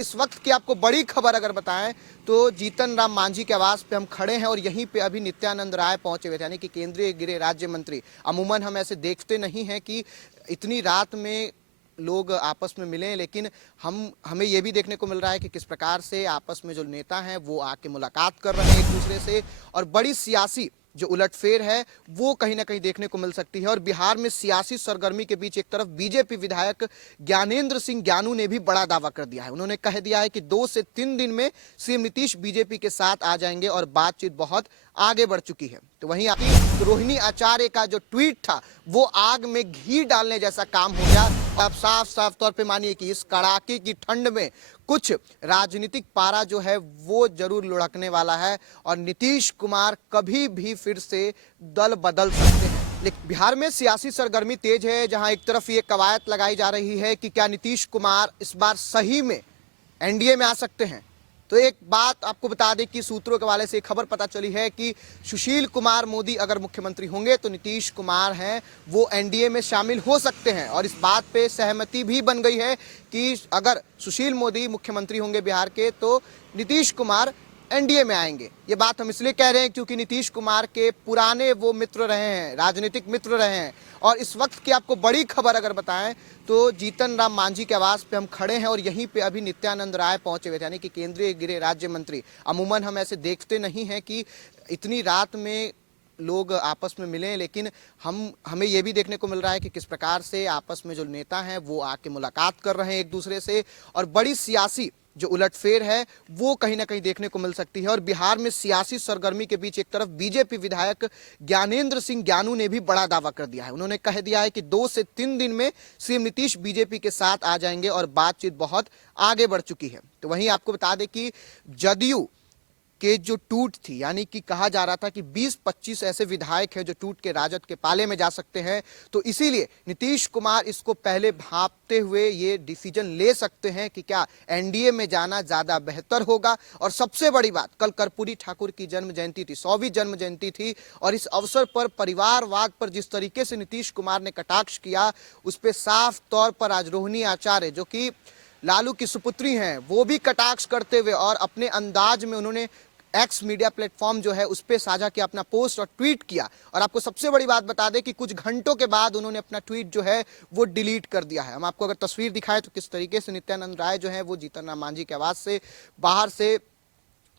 इस वक्त की आपको बड़ी खबर अगर बताएं तो जीतन राम मांझी के आवास पे हम खड़े हैं और यहीं पे अभी नित्यानंद राय पहुंचे हुए थे, यानी कि केंद्रीय गृह राज्य मंत्री। अमूमन हम ऐसे देखते नहीं हैं कि इतनी रात में लोग आपस में मिलें, लेकिन हमें ये भी देखने को मिल रहा है कि किस प्रकार से आपस में जो नेता हैं वो आके मुलाकात कर रहे हैं एक दूसरे से, और बड़ी सियासी जो उलटफेर है वो कहीं ना कहीं देखने को मिल सकती है। और बिहार में सियासी सरगर्मी के बीच एक तरफ बीजेपी विधायक ज्ञानेंद्र सिंह ज्ञानू ने भी बड़ा दावा कर दिया है। उन्होंने कह दिया है कि 2 से 3 दिन में सीएम नीतीश बीजेपी के साथ आ जाएंगे और बातचीत बहुत आगे बढ़ चुकी है। तो वहीं आपकी रोहिणी आचार्य का जो ट्वीट था वो आग में घी डालने जैसा काम हो गया। आप साफ साफ तौर पे मानिए कि इस कड़ाके की ठंड में कुछ राजनीतिक पारा जो है वो जरूर लुढ़कने वाला है और नीतीश कुमार कभी भी फिर से दल बदल सकते हैं। लेकिन बिहार में सियासी सरगर्मी तेज है, जहां एक तरफ ये कवायद लगाई जा रही है कि क्या नीतीश कुमार इस बार सही में एनडीए में आ सकते हैं। तो एक बात आपको बता दें कि सूत्रों के हवाले से खबर पता चली है कि सुशील कुमार मोदी अगर मुख्यमंत्री होंगे तो नीतीश कुमार हैं वो एनडीए में शामिल हो सकते हैं। और इस बात पे सहमति भी बन गई है कि अगर सुशील मोदी मुख्यमंत्री होंगे बिहार के तो नीतीश कुमार एनडीए में आएंगे। ये बात हम इसलिए कह रहे हैं क्योंकि नीतीश कुमार के पुराने वो मित्र रहे हैं, राजनीतिक मित्र रहे हैं। और इस वक्त की आपको बड़ी खबर अगर बताएं तो जीतन राम मांझी के आवास पे हम खड़े हैं और यहीं पे अभी नित्यानंद राय पहुंचे हुए थे, यानी कि केंद्रीय गृह राज्य मंत्री। अमूमन हम ऐसे देखते नहीं हैं कि इतनी रात में लोग आपस में मिलें, लेकिन हमें ये भी देखने को मिल रहा है कि किस प्रकार से आपस में जो नेता हैं वो आके मुलाकात कर रहे हैं एक दूसरे से, और बड़ी सियासी जो उलटफेर है वो कहीं ना कहीं देखने को मिल सकती है। और बिहार में सियासी सरगर्मी के बीच एक तरफ बीजेपी विधायक ज्ञानेंद्र सिंह ज्ञानू ने भी बड़ा दावा कर दिया है। उन्होंने कह दिया है कि 2 से 3 दिन में सीएम नीतीश बीजेपी के साथ आ जाएंगे और बातचीत बहुत आगे बढ़ चुकी है। तो वहीं आपको बता दें कि जदयू के जो टूट थी, यानी कि कहा जा रहा था कि 20-25 ऐसे विधायक हैं जो टूट के राजद के पाले में जा सकते हैं, तो इसीलिए नीतीश कुमार इसको पहले भांपते हुए ये डिसीजन ले सकते हैं कि क्या एनडीए में जाना ज्यादा बेहतर होगा। और सबसे बड़ी बात, कल कर्पूरी ठाकुर की जन्म जयंती थी, 100वीं जन्म जयंती थी, और इस अवसर पर परिवारवाद पर जिस तरीके से नीतीश कुमार ने कटाक्ष किया उस पर साफ तौर पर आज रोहिणी आचार्य जो कि लालू की सुपुत्री हैं वो भी कटाक्ष करते हुए और अपने अंदाज में उन्होंने एक्स मीडिया प्लेटफॉर्म जो है उस पर साझा किया अपना पोस्ट और ट्वीट किया। और आपको सबसे बड़ी बात बता दें कि कुछ घंटों के बाद उन्होंने अपना ट्वीट जो है वो डिलीट कर दिया है। हम आपको अगर तस्वीर दिखाएं तो किस तरीके से नित्यानंद राय जो है वो जीतन राम मांझी के आवास से बाहर से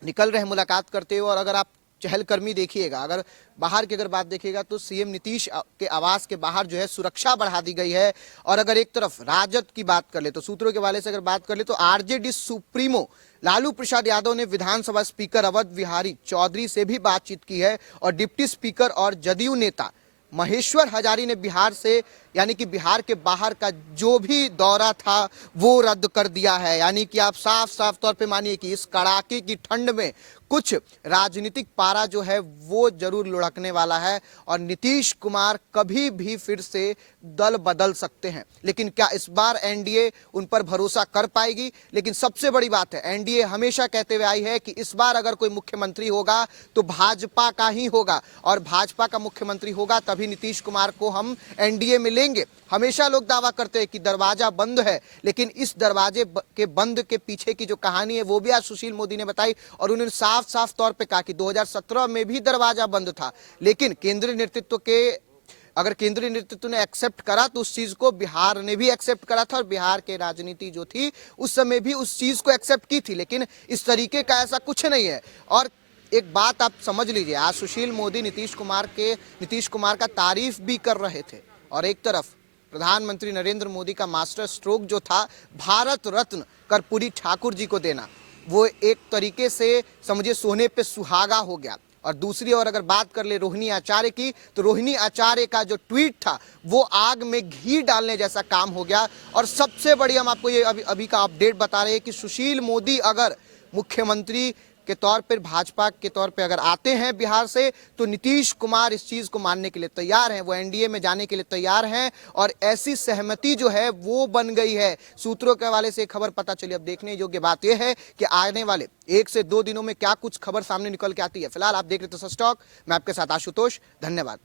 निकल रहे हैं मुलाकात करते हुए। और अगर आप चहलकर्मी देखिएगा, अगर बाहर की अगर बात देखिएगा तो सीएम नीतीश के आवास के बाहर जो है सुरक्षा बढ़ा दी गई है। और अगर एक तरफ राजद की बात कर ले तो सूत्रों के हवाले से अगर बात कर ले तो आरजेडी सुप्रीमो लालू प्रसाद यादव ने विधानसभा स्पीकर अवध बिहारी चौधरी से भी बातचीत की है और डिप्टी स्पीकर और जदयू नेता महेश्वर हजारी ने बिहार से, यानी कि बिहार के बाहर का जो भी दौरा था वो रद्द कर दिया है। यानी कि आप साफ साफ तौर पे मानिए कि इस कड़ाके की ठंड में कुछ राजनीतिक पारा जो है वो जरूर लुढ़कने वाला है और नीतीश कुमार कभी भी फिर से दल बदल सकते हैं। लेकिन क्या इस बार एनडीए उन पर भरोसा कर पाएगी? लेकिन सबसे बड़ी बात है, एनडीए हमेशा कहते हुए आई है कि इस बार अगर कोई मुख्यमंत्री होगा तो भाजपा का ही होगा और भाजपा का मुख्यमंत्री होगा तभी नीतीश कुमार को हम एनडीए में लेंगे। हमेशा लोग दावा करते हैं कि दरवाजा बंद है, लेकिन इस दरवाजे के बंद के पीछे की जो कहानी है वो भी आज सुशील मोदी ने बताई। और उन्होंने साफ साफ तौर पे कहा कि 2017 में भी दरवाजा बंद था, लेकिन केंद्रीय नेतृत्व ने एक्सेप्ट करा तो उस चीज को बिहार ने भी एक्सेप्ट करा था और बिहार के राजनीति जो थी उस समय भी उस चीज को एक्सेप्ट की थी। लेकिन इस तरीके का ऐसा कुछ नहीं है। और एक बात आप समझ लीजिए, आज सुशील मोदी नीतीश कुमार का तारीफ भी कर रहे थे और एक तरफ प्रधानमंत्री नरेंद्र मोदी का मास्टर स्ट्रोक जो था भारत रत्न कर्पूरी ठाकुर जी को देना, वो एक तरीके से समझिए सोने पे सुहागा हो गया। और दूसरी ओर अगर बात कर ले रोहिणी आचार्य की, तो रोहिणी आचार्य का जो ट्वीट था वो आग में घी डालने जैसा काम हो गया। और सबसे बड़ी हम आपको ये अभी का अपडेट बता रहे हैं कि सुशील मोदी अगर मुख्यमंत्री के तौर पर भाजपा के तौर पे अगर आते हैं बिहार से तो नीतीश कुमार इस चीज को मानने के लिए तैयार हैं, वो एनडीए में जाने के लिए तैयार हैं और ऐसी सहमति जो है वो बन गई है। सूत्रों के हवाले से खबर पता चली। अब देखने योग्य बात यह है कि आने वाले 1 से 2 दिनों में क्या कुछ खबर सामने निकल के आती है। फिलहाल आप देख रहे थे सच टॉक, मैं आपके साथ आशुतोष, धन्यवाद।